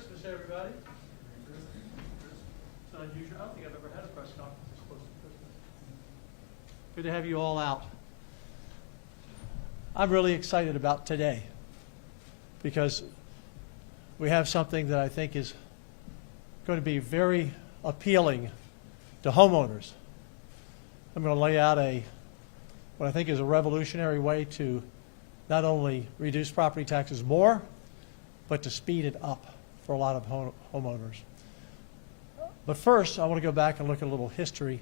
Christmas, everybody. It's unusual. I don't think I've ever had a press conference this close to Christmas. Good to have you all out. I'm really excited about today because we have something that I think is going to be very appealing to homeowners. I'm going to lay out what I think is a revolutionary way to not only reduce property taxes more, but to speed it up for a lot of homeowners. But first, I want to go back and look at a little history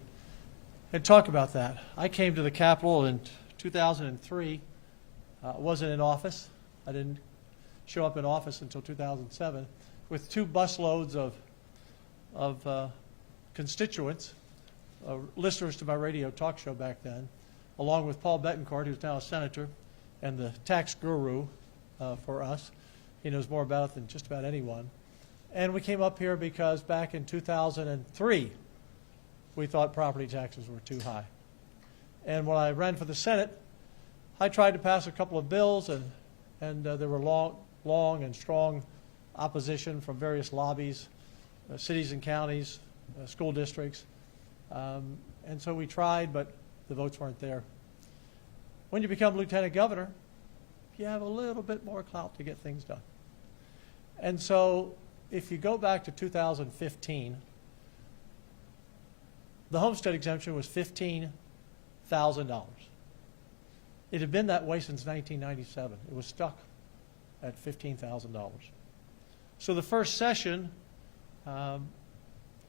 and talk about that. I came to the Capitol in 2003. Wasn't in office. I didn't show up in office until 2007 with 2 busloads of constituents, listeners to my radio talk show back then, along with Paul Betancourt, who's now a senator, and the tax guru for us. He knows more about it than just about anyone. And we came up here because back in 2003, we thought property taxes were too high. And when I ran for the Senate, I tried to pass a couple of bills, and there were long and strong opposition from various lobbies, cities and counties, school districts. And so we tried, but the votes weren't there. When you become lieutenant governor, you have a little bit more clout to get things done. And so if you go back to 2015, the homestead exemption was $15,000. It had been that way since 1997. It was stuck at $15,000. So the first session, and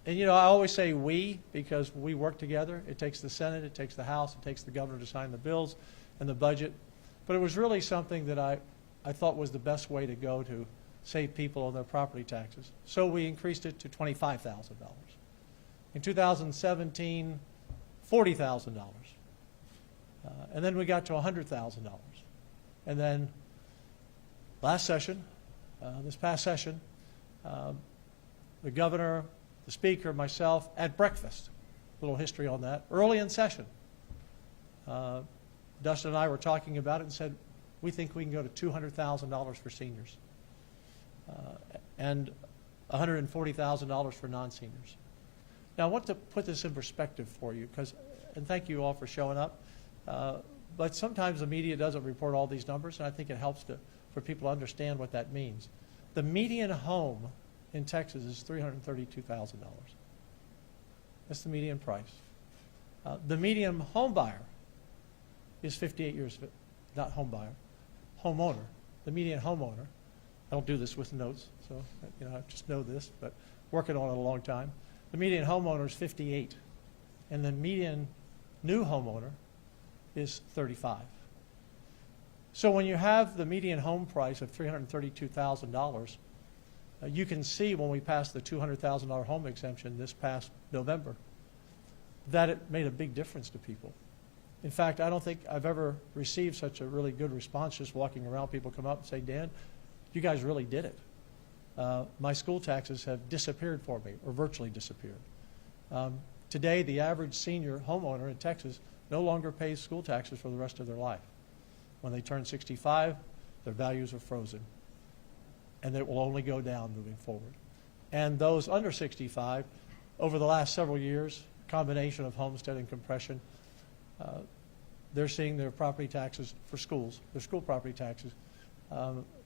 you know, I always say we because we work together. It takes the Senate, it takes the House, it takes the governor to sign the bills and the budget. But it was really something that I thought was the best way to go to save people on their property taxes. So we increased it to $25,000. In 2017, $40,000. And then we got to $100,000. And then last session, this past session, the governor, the speaker, myself, at breakfast, a little history on that, early in session, Dustin and I were talking about it and said, we think we can go to $200,000 for seniors and $140,000 for non-seniors. Now, I want to put this in perspective for you, and thank you all for showing up. But sometimes the media doesn't report all these numbers, and I think it helps for people to understand what that means. The median home in Texas is $332,000. That's the median price. The median home buyer is 58 years, not home buyer, homeowner. The median homeowner, I don't do this with notes, so you know, I just know this, but working on it a long time. The median homeowner is 58, and the median new homeowner is 35. So when you have the median home price of $332,000, you can see when we passed the $200,000 home exemption this past November that it made a big difference to people. In fact, I don't think I've ever received such a really good response just walking around. People come up and say, Dan, you guys really did it. My school taxes have disappeared for me, or virtually disappeared. Today, the average senior homeowner in Texas no longer pays school taxes for the rest of their life. When they turn 65, their values are frozen, and it will only go down moving forward. And those under 65, over the last several years, combination of homestead and compression, they're seeing their property taxes for schools, their school property taxes,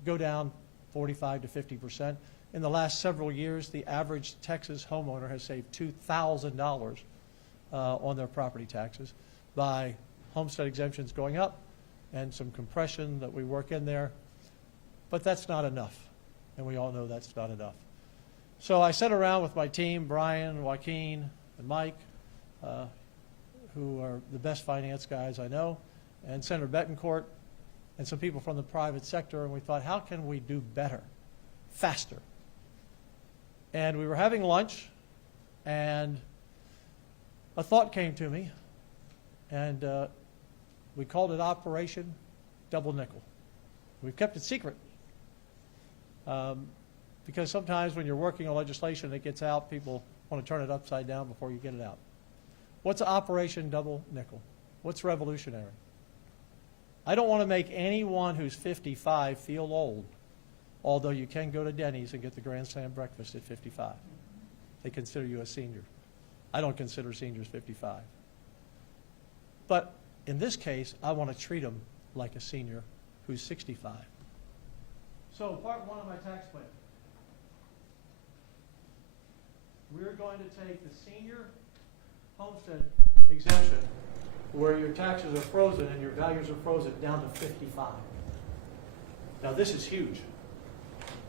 go down 45 to 50%. In the last several years, the average Texas homeowner has saved $2,000 on their property taxes by homestead exemptions going up and some compression that we work in there. But that's not enough, and we all know that's not enough. So I sat around with my team, Brian, Joaquin, and Mike, who are the best finance guys I know, and Senator Betancourt, and some people from the private sector, and we thought, how can we do better, faster? And we were having lunch, and a thought came to me, and we called it Operation Double Nickel. We've kept it secret because sometimes when you're working on legislation that gets out, people want to turn it upside down before you get it out. What's Operation Double Nickel? What's revolutionary? I don't want to make anyone who's 55 feel old. although you can go to Denny's and get the Grand Slam breakfast at 55. They consider you a senior. I don't consider seniors 55. But in this case, I want to treat them like a senior who's 65. So part one of my tax plan. We're going to take the senior homestead exemption, where your taxes are frozen and your values are frozen, down to 55. Now this is huge.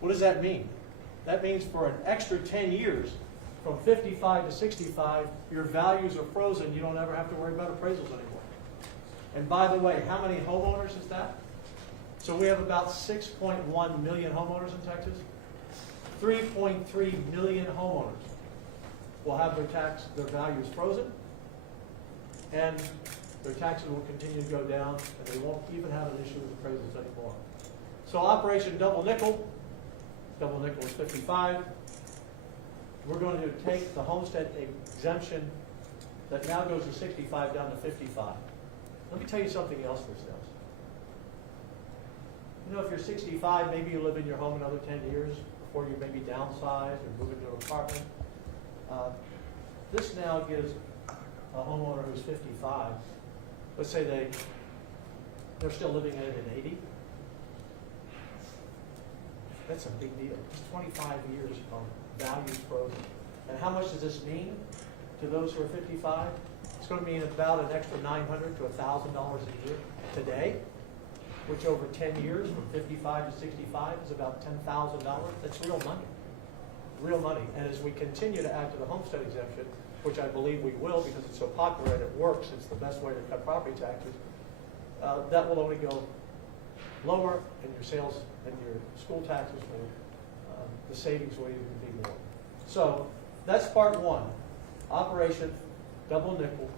What does that mean? That means for an extra 10 years, from 55 to 65, your values are frozen. You don't ever have to worry about appraisals anymore. And by the way, how many homeowners is that? So we have about 6.1 million homeowners in Texas. 3.3 million homeowners will have their values frozen, and their taxes will continue to go down, and they won't even have an issue with appraisals anymore. So Operation Double Nickel is 55. We're going to take the homestead exemption that now goes to 65 down to 55. Let me tell you something else this does. You know, if you're 65, maybe you live in your home another 10 years before you maybe downsize or move into an apartment. This now gives a homeowner who's 55, let's say they're still living in it at 80. That's a big deal. It's 25 years of values frozen. And how much does this mean to those who are 55? It's going to mean about an extra $900 to $1,000 a year today, which over 10 years, from 55 to 65, is about $10,000. That's real money. Real money. And as we continue to add to the homestead exemption, which I believe we will because it's so popular and it works, it's the best way to cut property taxes, that will only go lower, and your sales and your school taxes will, the savings will even be more. So that's part one. Operation Double Nickel,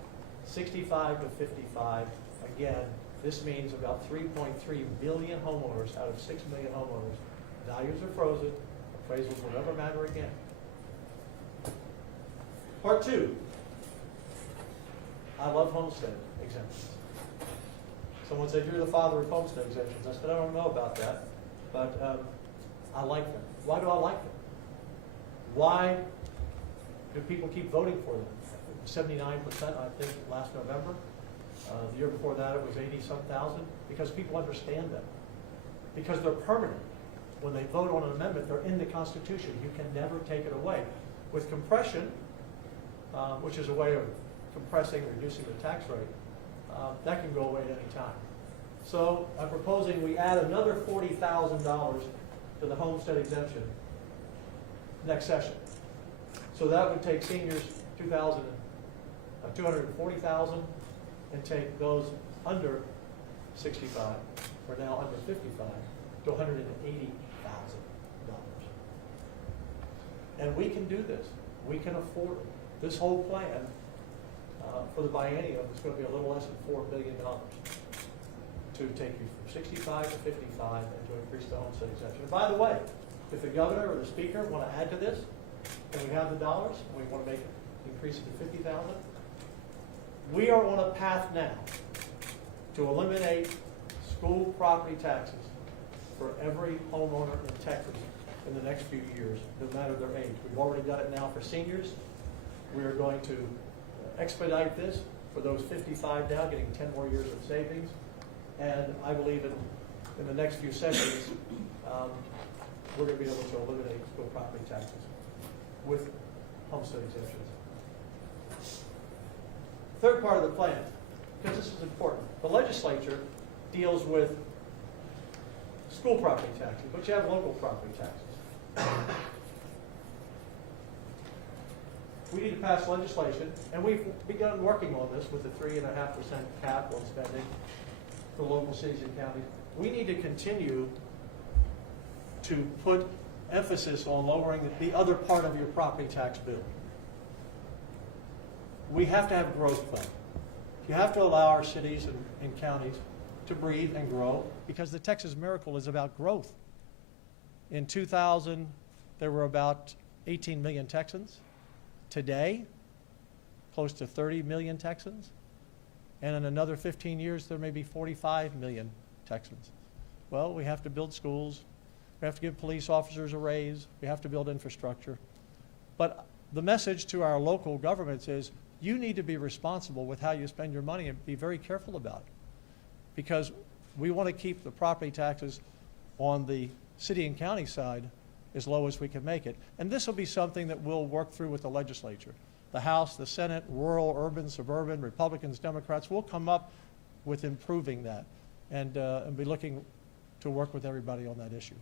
65 to 55. Again, this means about 3.3 million homeowners out of 6 million homeowners. Values are frozen. Appraisals will never matter again. Part two. I love homestead exemptions. Someone said, you're the father of homestead exemptions. I said, I don't know about that, but I like them. Why do I like them? Why do people keep voting for them? 79%, I think, last November. The year before that, it was 80-some thousand. Because people understand them. Because they're permanent. When they vote on an amendment, they're in the Constitution. You can never take it away. With compression, which is a way of compressing, reducing the tax rate, that can go away at any time. So I'm proposing we add another $40,000 to the homestead exemption next session. So that would take seniors 240,000 and take those under 65, or now under 55, to $180,000. And we can do this. We can afford it. This whole plan for the biennium is going to be a little less than $4 billion to take you from 65 to 55 and to increase the homestead exemption. And by the way, if the governor or the speaker want to add to this, and we have the dollars, and we want to make it increase it to 50,000, we are on a path now to eliminate school property taxes for every homeowner in Texas in the next few years, no matter their age. We've already done it now for seniors. We are going to expedite this for those 55 now, getting 10 more years of savings. And I believe in the next few sessions, we're going to be able to eliminate school property taxes with homestead exemptions. Third part of the plan, because this is important. The legislature deals with school property taxes, but you have local property taxes. We need to pass legislation, and we've begun working on this with the 3.5% cap on spending for local cities and counties. We need to continue to put emphasis on lowering the other part of your property tax bill. We have to have growth plan. You have to allow our cities and counties to breathe and grow, because the Texas Miracle is about growth. In 2000, there were about 18 million Texans. Today, close to 30 million Texans. And in another 15 years, there may be 45 million Texans. Well, we have to build schools. We have to give police officers a raise. We have to build infrastructure. But the message to our local governments is you need to be responsible with how you spend your money and be very careful about it. Because we want to keep the property taxes on the city and county side as low as we can make it. And this will be something that we'll work through with the legislature. The House, the Senate, rural, urban, suburban, Republicans, Democrats, will come up with improving that and be looking to work with everybody on that issue.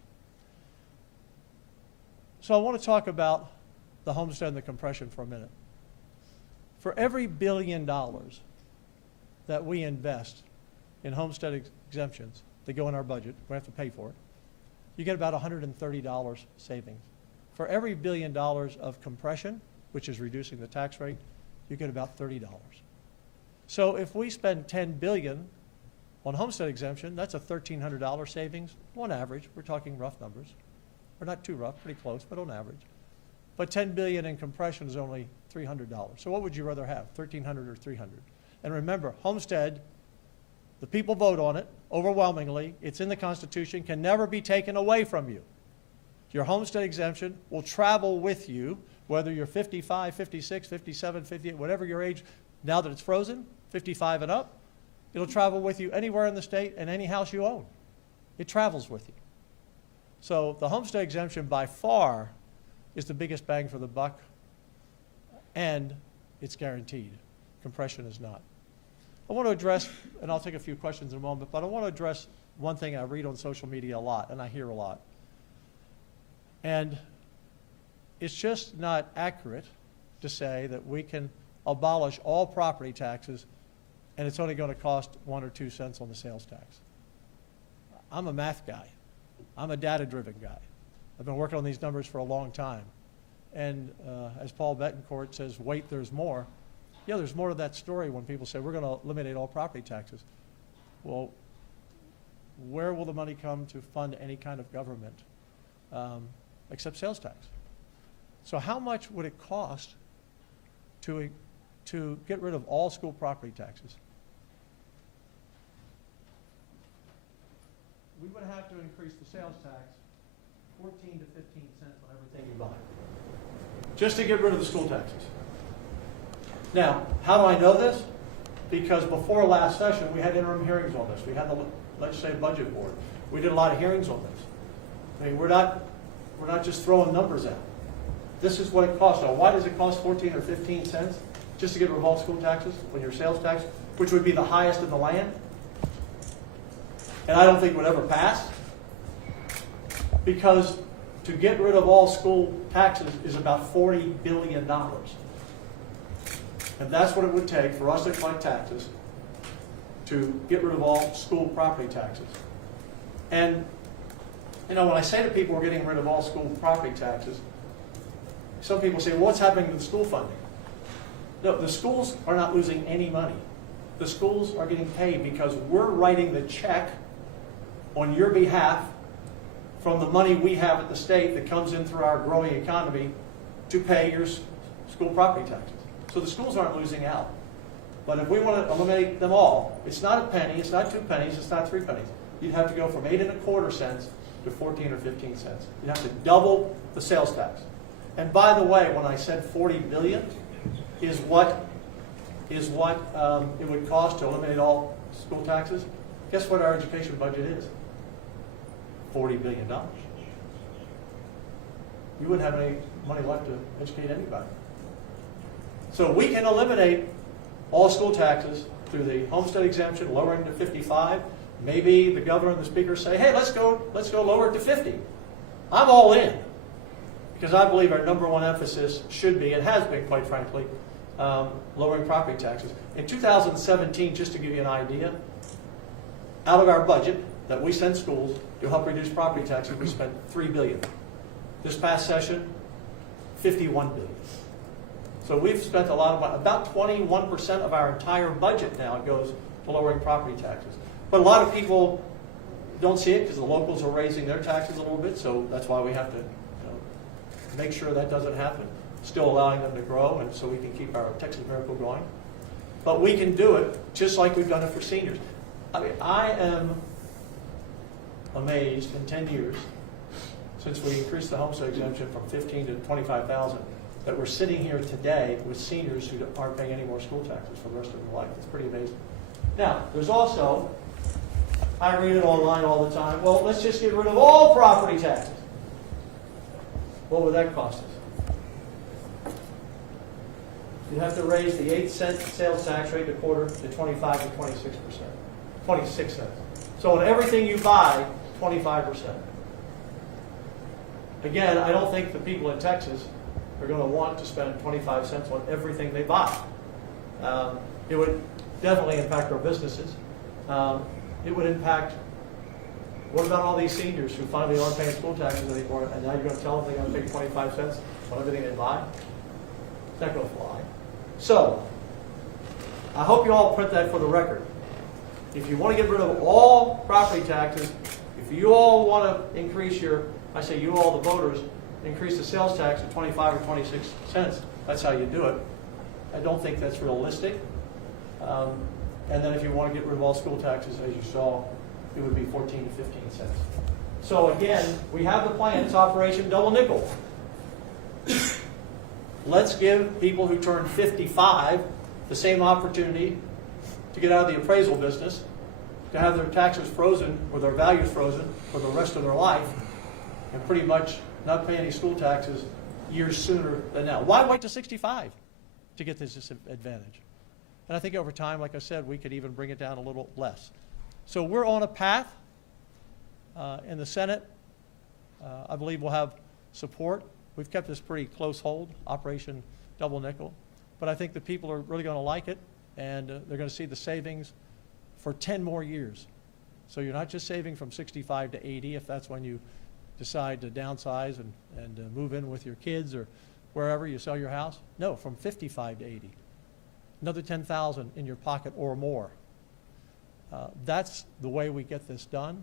So I want to talk about the homestead and the compression for a minute. For every $1 billion that we invest in homestead exemptions that go in our budget, we have to pay for it, you get about $130 savings. For every $1 billion of compression, which is reducing the tax rate, you get about $30. So if we spend $10 billion on homestead exemption, that's a $1,300 savings on average. We're talking rough numbers. Or not too rough, pretty close, but on average. But $10 billion in compression is only $300. So what would you rather have, $1,300 or $300? And remember, homestead, the people vote on it overwhelmingly. It's in the Constitution, can never be taken away from you. Your homestead exemption will travel with you, whether you're 55, 56, 57, 58, whatever your age, now that it's frozen, 55 and up, it'll travel with you anywhere in the state and any house you own. It travels with you. So the homestead exemption by far is the biggest bang for the buck, and it's guaranteed. Compression is not. I want to address, and I'll take a few questions in a moment, but I want to address one thing I read on social media a lot, and I hear a lot. And it's just not accurate to say that we can abolish all property taxes and it's only going to cost 1 or 2 cents on the sales tax. I'm a math guy. I'm a data-driven guy. I've been working on these numbers for a long time. And as Paul Betancourt says, wait, there's more. Yeah, there's more to that story when people say, we're going to eliminate all property taxes. Well, where will the money come to fund any kind of government except sales tax? So how much would it cost to get rid of all school property taxes? We would have to increase the sales tax 14 to 15 cents on everything you buy, just to get rid of the school taxes. Now, how do I know this? Because before last session, we had interim hearings on this. We had the Legislative Budget Board. We did a lot of hearings on this. I mean, we're not just throwing numbers out. This is what it costs. Now, why does it cost 14 or 15 cents just to get rid of all school taxes when your sales tax, which would be the highest in the land? And I don't think would ever pass, because to get rid of all school taxes is about $40 billion. And that's what it would take for us to collect taxes to get rid of all school property taxes. And, you know, when I say to people we're getting rid of all school property taxes, some people say, well, what's happening to the school funding? No, the schools are not losing any money. The schools are getting paid because we're writing the check on your behalf from the money we have at the state that comes in through our growing economy to pay your school property taxes. So the schools aren't losing out. But if we want to eliminate them all, it's not a penny, it's not 2 pennies, it's not 3 pennies. You'd have to go from 8 1/4 cents to 14 or 15 cents. You'd have to double the sales tax. And by the way, when I said 40 billion is what it would cost to eliminate all school taxes, guess what our education budget is? $40 billion. You wouldn't have any money left to educate anybody. So we can eliminate all school taxes through the homestead exemption, lowering to 55. Maybe the governor and the speaker say, hey, let's go lower it to 50. I'm all in, because I believe our #1 emphasis should be, and has been, quite frankly, lowering property taxes. In 2017, just to give you an idea, out of our budget that we send schools to help reduce property taxes, we spent $3 billion. This past session, $51 billion. So we've spent a lot of money. About 21% of our entire budget now goes to lowering property taxes. But a lot of people don't see it because the locals are raising their taxes a little bit, so that's why we have to make sure that doesn't happen. Still allowing them to grow, and so we can keep our Texas Miracle going. But we can do it just like we've done it for seniors. I mean, I am amazed in 10 years since we increased the homestead exemption from 15 to 25,000, that we're sitting here today with seniors who aren't paying any more school taxes for the rest of their life. It's pretty amazing. Now, there's also, I read it online all the time, well, let's just get rid of all property taxes. What would that cost us? You'd have to raise the 8-cent sales tax rate a quarter to 25 to 26%. 26 cents. So on everything you buy, 25%. Again, I don't think the people in Texas are going to want to spend 25 cents on everything they buy. It would definitely impact our businesses. It would impact, what about all these seniors who finally aren't paying school taxes anymore, and now you're going to tell them they're going to pay 25 cents on everything they buy? It's not going to fly. So, I hope you all print that for the record. If you want to get rid of all property taxes, if you all want to increase your, I say you all, the voters, increase the sales tax to 25 or 26 cents, that's how you do it. I don't think that's realistic. And then if you want to get rid of all school taxes, as you saw, it would be 14 to 15 cents. So again, we have the plan. It's Operation Double Nickel. Let's give people who turn 55 the same opportunity to get out of the appraisal business, to have their taxes frozen or their values frozen for the rest of their life, and pretty much not pay any school taxes years sooner than now. Why wait to 65 to get this advantage? And I think over time, like I said, we could even bring it down a little less. So we're on a path in the Senate. I believe we'll have support. We've kept this pretty close hold, Operation Double Nickel. But I think the people are really going to like it, and they're going to see the savings for 10 more years. So you're not just saving from 65 to 80 if that's when you decide to downsize and move in with your kids or wherever you sell your house. No, from 55 to 80. Another 10,000 in your pocket or more. That's the way we get this done.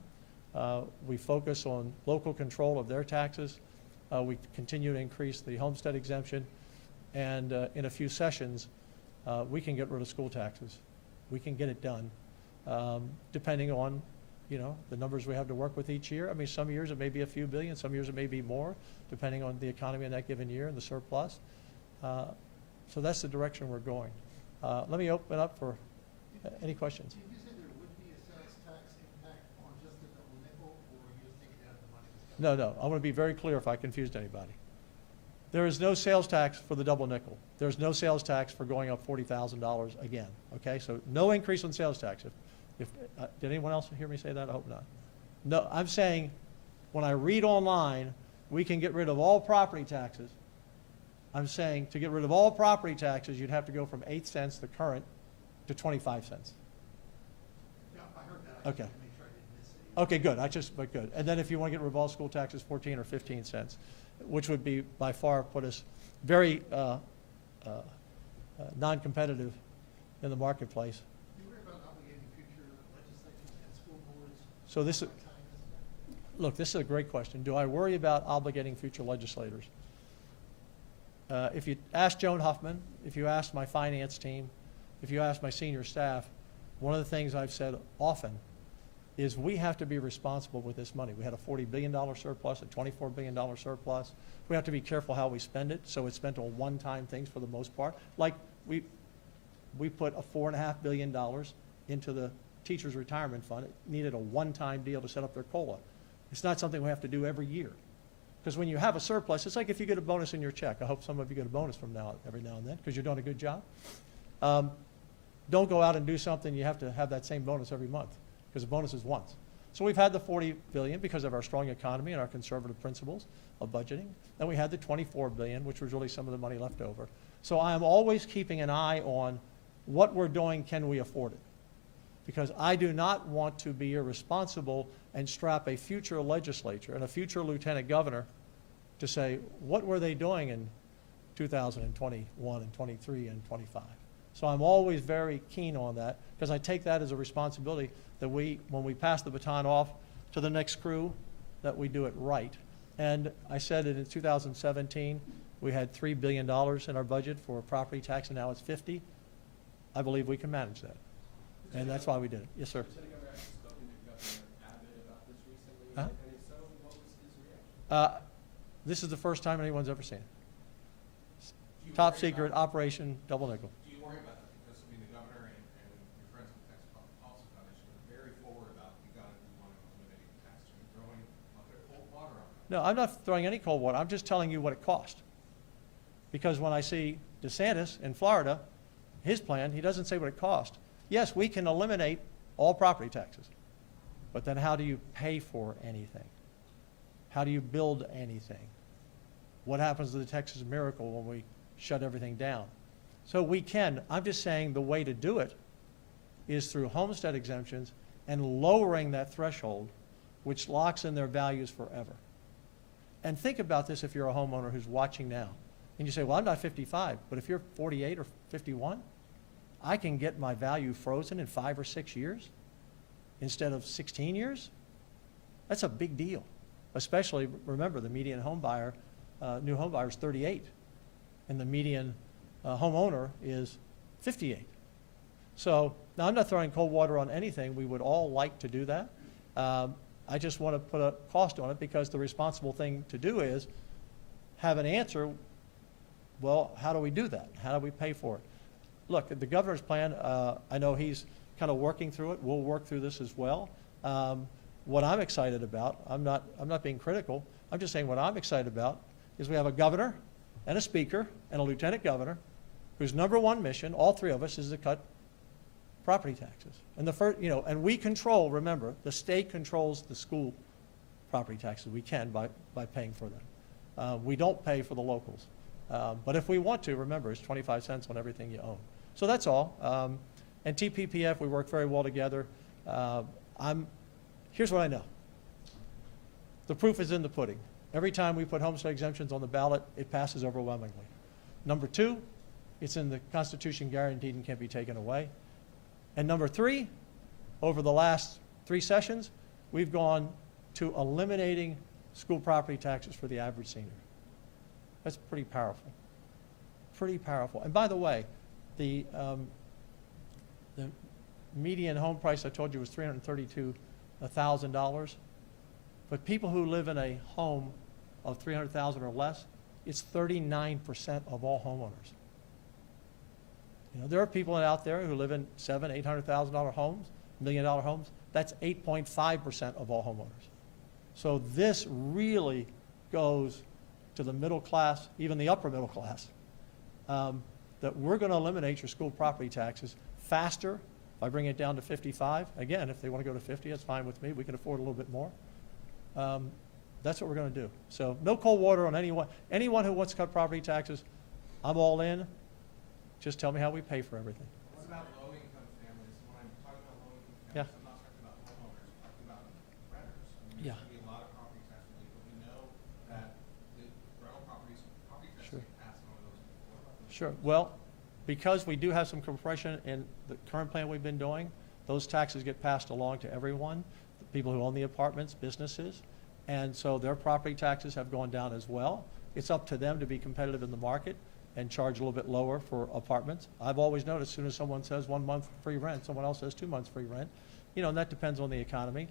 We focus on local control of their taxes. We continue to increase the homestead exemption. And in a few sessions, we can get rid of school taxes. We can get it done, depending on, the numbers we have to work with each year. I mean, some years it may be a few billion, some years it may be more, depending on the economy in that given year and the surplus. So that's the direction we're going. Let me open up for any questions. Did you say there would be a sales tax impact on just the double nickel, or are you just taking out the money? No. I want to be very clear if I confused anybody. There is no sales tax for the double nickel. There's no sales tax for going up $40,000 again. Okay, so no increase on sales tax. Did anyone else hear me say that? I hope not. No, I'm saying when I read online, we can get rid of all property taxes. I'm saying to get rid of all property taxes, you'd have to go from 8 cents, the current, to 25 cents. Yeah, I heard that. Okay. Make sure I didn't miss it. Okay, good. But good. And then if you want to get rid of all school taxes, 14 or 15 cents, which would be by far put us very non-competitive in the marketplace. Do you worry about obligating future legislatures and school boards? So this is, look, this is a great question. Do I worry about obligating future legislators? If you ask Joan Huffman, if you ask my finance team, if you ask my senior staff, one of the things I've said often is we have to be responsible with this money. We had a $40 billion surplus, a $24 billion surplus. We have to be careful how we spend it, so it's spent on one-time things for the most part. Like we put a $4.5 billion into the teachers' retirement fund. It needed a one-time deal to set up their COLA. It's not something we have to do every year. Because when you have a surplus, it's like if you get a bonus in your check. I hope some of you get a bonus from every now and then because you're doing a good job. Don't go out and do something. You have to have that same bonus every month because the bonus is once. So we've had the $40 billion because of our strong economy and our conservative principles of budgeting. Then we had the $24 billion, which was really some of the money left over. So I am always keeping an eye on what we're doing, can we afford it? Because I do not want to be irresponsible and strap a future legislature and a future lieutenant governor to say, what were they doing in 2021 and 23 and 25? So I'm always very keen on that because I take that as a responsibility that when we pass the baton off to the next crew, that we do it right. And I said that in 2017, we had $3 billion in our budget for property tax, and now it's 50. I believe we can manage that. And that's why we did it. Yes, sir. This is the first time anyone's ever seen it. Do you Top worry secret, about- Operation Double Nickel. Do you worry about that? Because, I mean, the governor and your friends at the Texas Public Policy Foundation are very forward about we gotta do one of eliminating tax. Are you throwing a bit of cold water on that? No, I'm not throwing any cold water. I'm just telling you what it cost. Because when I see DeSantis in Florida, his plan, he doesn't say what it cost. Yes, we can eliminate all property taxes. But then how do you pay for anything? How do you build anything? What happens to the Texas Miracle when we shut everything down? So we can, I'm just saying the way to do it is through homestead exemptions and lowering that threshold, which locks in their values forever. And think about this if you're a homeowner who's watching now. And you say, well, I'm not 55, but if you're 48 or 51, I can get my value frozen in 5 or 6 years instead of 16 years. That's a big deal. Especially, remember, the median home buyer, new home buyer is 38, and the median homeowner is 58. So now I'm not throwing cold water on anything. We would all like to do that. I just want to put a cost on it because the responsible thing to do is have an answer. Well, how do we do that? How do we pay for it? Look, the governor's plan, I know he's kind of working through it. We'll work through this as well. What I'm excited about, I'm not being critical. I'm just saying what I'm excited about is we have a governor and a speaker and a lieutenant governor whose number one mission, all three of us, is to cut property taxes. And the first, and we control, remember, the state controls the school property taxes. We can by paying for them. We don't pay for the locals. But if we want to, remember, it's 25 cents on everything you own. So that's all. And TPPF, we work very well together. Here's what I know. The proof is in the pudding. Every time we put homestead exemptions on the ballot, it passes overwhelmingly. Number two, it's in the Constitution guaranteed and can't be taken away. And number three, over the last 3 sessions, we've gone to eliminating school property taxes for the average senior. That's pretty powerful. Pretty powerful. And by the way, the median home price I told you was $332,000. But people who live in a home of $300,000 or less, it's 39% of all homeowners. There are people out there who live in $700,000, $800,000 homes, $1 million homes. That's 8.5% of all homeowners. So this really goes to the middle class, even the upper middle class, that we're going to eliminate your school property taxes faster by bringing it down to 55. Again, if they want to go to 50, that's fine with me. We can afford a little bit more. That's what we're going to do. So no cold water on anyone. Anyone who wants to cut property taxes, I'm all in. Just tell me how we pay for everything. What about low-income families? When I'm talking about low-income Yeah. families, I'm not talking about homeowners, I'm talking about renters. I mean, Yeah. there's going to be a lot of property tax relief, but we know that the rental properties, property tax Sure. get passed on to those people. What about those? Sure. Well, because we do have some compression in the current plan we've been doing, those taxes get passed along to everyone, the people who own the apartments, businesses, and so their property taxes have gone down as well. It's up to them to be competitive in the market and charge a little bit lower for apartments. I've always noticed as soon as someone says 1 month free rent, someone else says 2 months free rent. And that depends on the economy.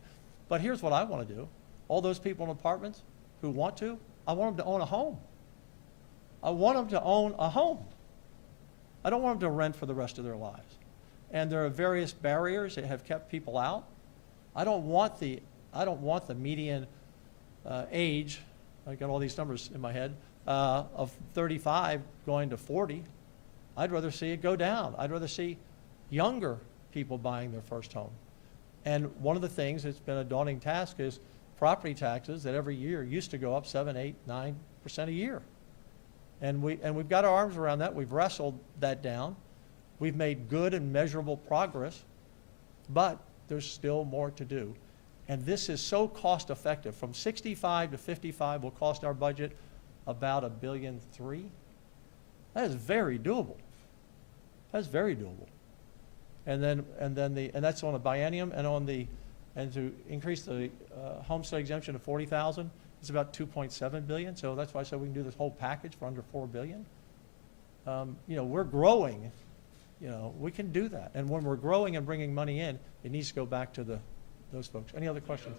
But here's what I want to do. All those people in apartments who want to, I want them to own a home. I want them to own a home. I don't want them to rent for the rest of their lives. And there are various barriers that have kept people out. I don't want the median age, I got all these numbers in my head, of 35 going to 40. I'd rather see it go down. I'd rather see younger people buying their first home. And one of the things that's been a daunting task is property taxes that every year used to go up 7, 8, 9% a year. And we've got our arms around that. We've wrestled that down. We've made good and measurable progress, but there's still more to do. And this is so cost effective. From 65 to 55 will cost our budget about $1.3 billion. That is very doable. That's very doable. And that's on a biennium, and to increase the homestead exemption to 40,000, it's about $2.7 billion. So that's why I said we can do this whole package for under $4 billion. We're growing. We can do that. And when we're growing and bringing money in, it needs to go back to those folks. Any other questions?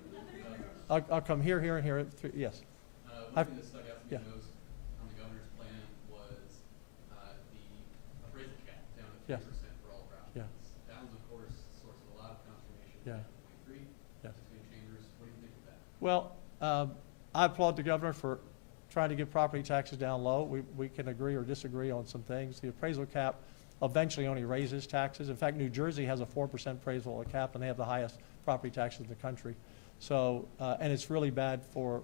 I'll come here, and here. Yes. The I've- One thing that stuck out to me yeah. most on the governor's plan was the appraisal cap down at Yeah. 3% for all properties. Yeah. That was, of course, a source of a lot of consternation Yeah. back in '23 Yeah. between chambers. What do you think of that? Well, I applaud the governor for trying to get property taxes down low. We can agree or disagree on some things. The appraisal cap eventually only raises taxes. In fact, New Jersey has a 4% appraisal cap, and they have the highest property taxes in the country. So, and it's really bad for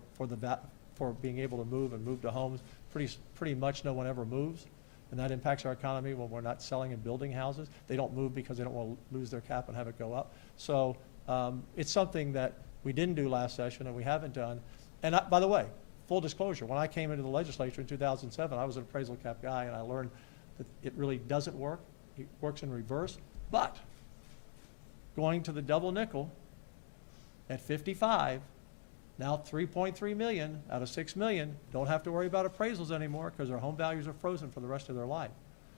being able to move to homes. Pretty much no one ever moves, and that impacts our economy when we're not selling and building houses. They don't move because they don't want to lose their cap and have it go up. So it's something that we didn't do last session and we haven't done. And by the way, full disclosure, when I came into the legislature in 2007, I was an appraisal cap guy, and I learned that it really doesn't work. It works in reverse. But going to the double nickel at 55, now 3.3 million out of 6 million don't have to worry about appraisals anymore because their home values are frozen for the rest of their life.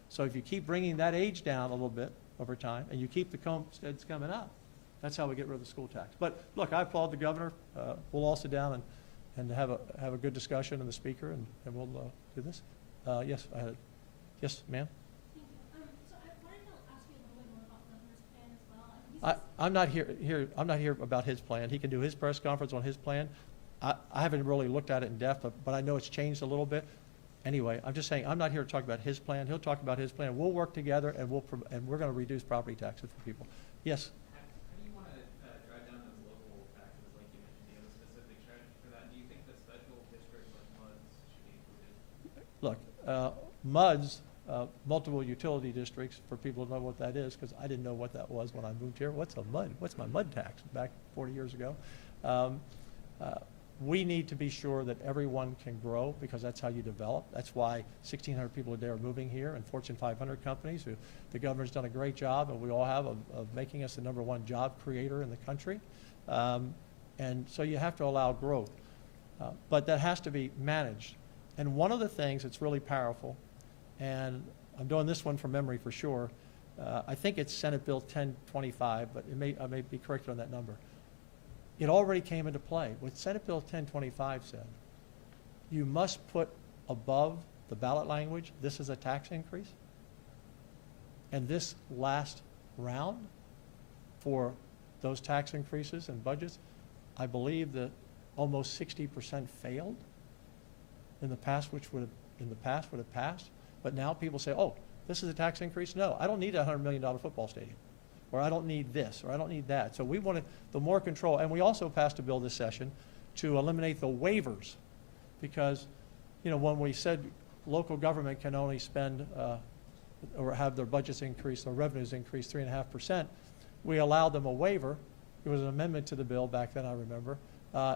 So if you keep bringing that age down a little bit over time and you keep the homesteads coming up, that's how we get rid of the school tax. But look, I applaud the governor. We'll all sit down and have a good discussion and the speaker, and we'll do this. Yes, yes, ma'am. Thank you. So I wanted to ask you a little bit more about the governor's plan as well. I think I'm not here about his plan. He can do his press conference on his plan. I haven't really looked at it in depth, but I know it's changed a little bit. Anyway, I'm just saying, I'm not here to talk about his plan. He'll talk about his plan. We'll work together, and we're going to reduce property taxes for people. Yes. How do you want to drive down those local taxes, like you mentioned? Do you have a specific strategy for that? Do you think that special districts like MUDs should be included? Look, MUDs, multiple utility districts, for people to know what that is, because I didn't know what that was when I moved here. What's a MUD? What's my MUD tax back 40 years ago? We need to be sure that everyone can grow, because that's how you develop. That's why 1,600 people a day are moving here, and Fortune 500 companies who the governor's done a great job, and we all have, of making us the #1 job creator in the country. And so you have to allow growth. But that has to be managed. And one of the things that's really powerful, and I'm doing this one from memory for sure, I think it's Senate Bill 1025, but I may be corrected on that number. It already came into play. What Senate Bill 1025 said, you must put above the ballot language, this is a tax increase. And this last round for those tax increases and budgets, I believe that almost 60% failed in the past, would have passed. But now people say, oh, this is a tax increase? No, I don't need a $100 million football stadium. Or I don't need this, or I don't need that. So we wanted the more control. And we also passed a bill this session to eliminate the waivers. Because, you know, when we said local government can only spend or have their budgets increase, their revenues increase 3.5%, we allowed them a waiver. There was an amendment to the bill back then, I remember,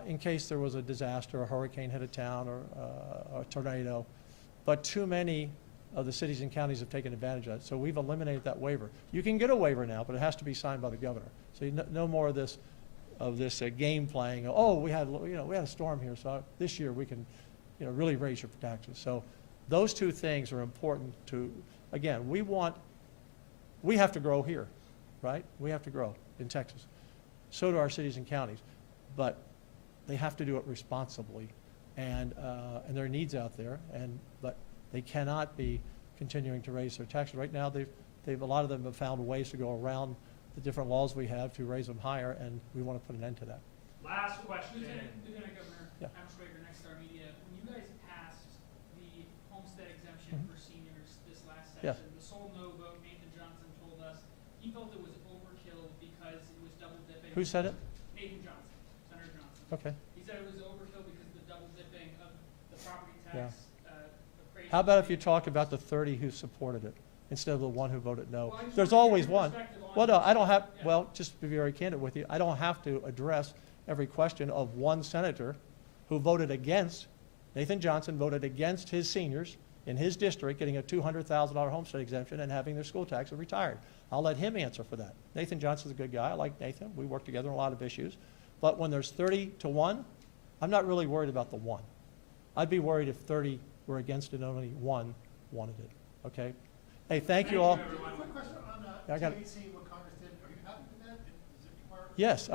in case there was a disaster, a hurricane hit a town, or a tornado. But too many of the cities and counties have taken advantage of that. So we've eliminated that waiver. You can get a waiver now, but it has to be signed by the governor. So no more of this game playing. Oh, we had a storm here, so this year we can, really raise your taxes. So those two things are important to. Again, we have to grow here, right? We have to grow in Texas. So do our cities and counties, but they have to do it responsibly, and there are needs out there, but they cannot be continuing to raise their taxes. Right now, a lot of them have found ways to go around the different laws we have to raise them higher, and we want to put an end to that. Last question. Lieutenant Governor, Yeah. I'm Schwager, Next Star Media. When you guys passed the homestead exemption Mhm. for seniors this last Yeah. session, the sole no vote, Nathan Johnson told us he felt it was overkill because it was double dipping. Who said it? Nathan Johnson, Senator Johnson. Okay. He said it was overkill because of the double dipping of the property Yeah. tax. appraisal. How about if you talk about the 30 who supported it instead of the one who voted no? Well, I just There's wanted to always get your one. perspective on Well, no, I don't have, Yeah. well, just to be very candid with you, I don't have to address every question of one senator who voted against, Nathan Johnson voted against his seniors in his district getting a $200,000 homestead exemption and having their school tax retired. I'll let him answer for that. Nathan Johnson's a good guy. I like Nathan. We work together on a lot of issues. But when there's 30-1, I'm not really worried about the one. I'd be worried if 30 were against it and only one wanted it, okay? Hey, thank you all. everyone. Quick question on I got- TAC, what Congress did. Are you happy with that? Is it required? Yes,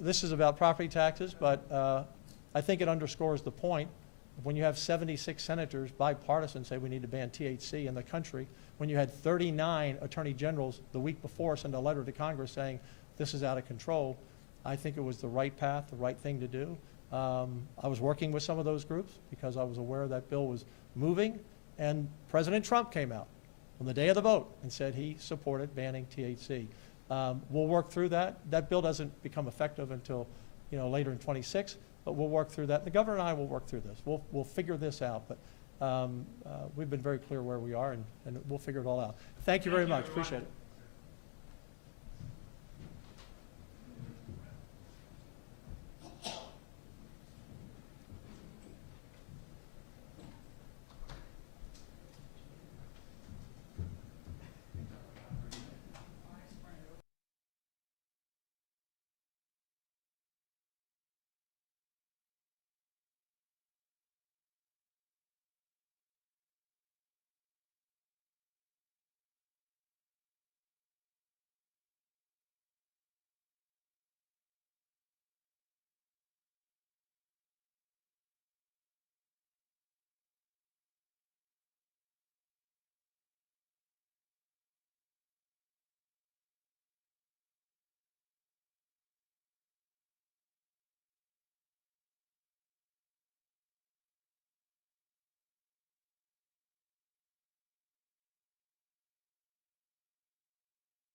this is about property taxes, but I think it underscores the point of when you have 76 senators bipartisan say we need to ban THC in the country, when you had 39 attorney generals the week before send a letter to Congress saying this is out of control, I think it was the right path, the right thing to do. I was working with some of those groups because I was aware that bill was moving, and President Trump came out on the day of the vote and said he supported banning THC. We'll work through that. That bill doesn't become effective until later in 26, but we'll work through that. The governor and I will work through this. We'll figure this out, but we've been very clear where we are, and we'll figure it all out. Thank you very much. Appreciate it.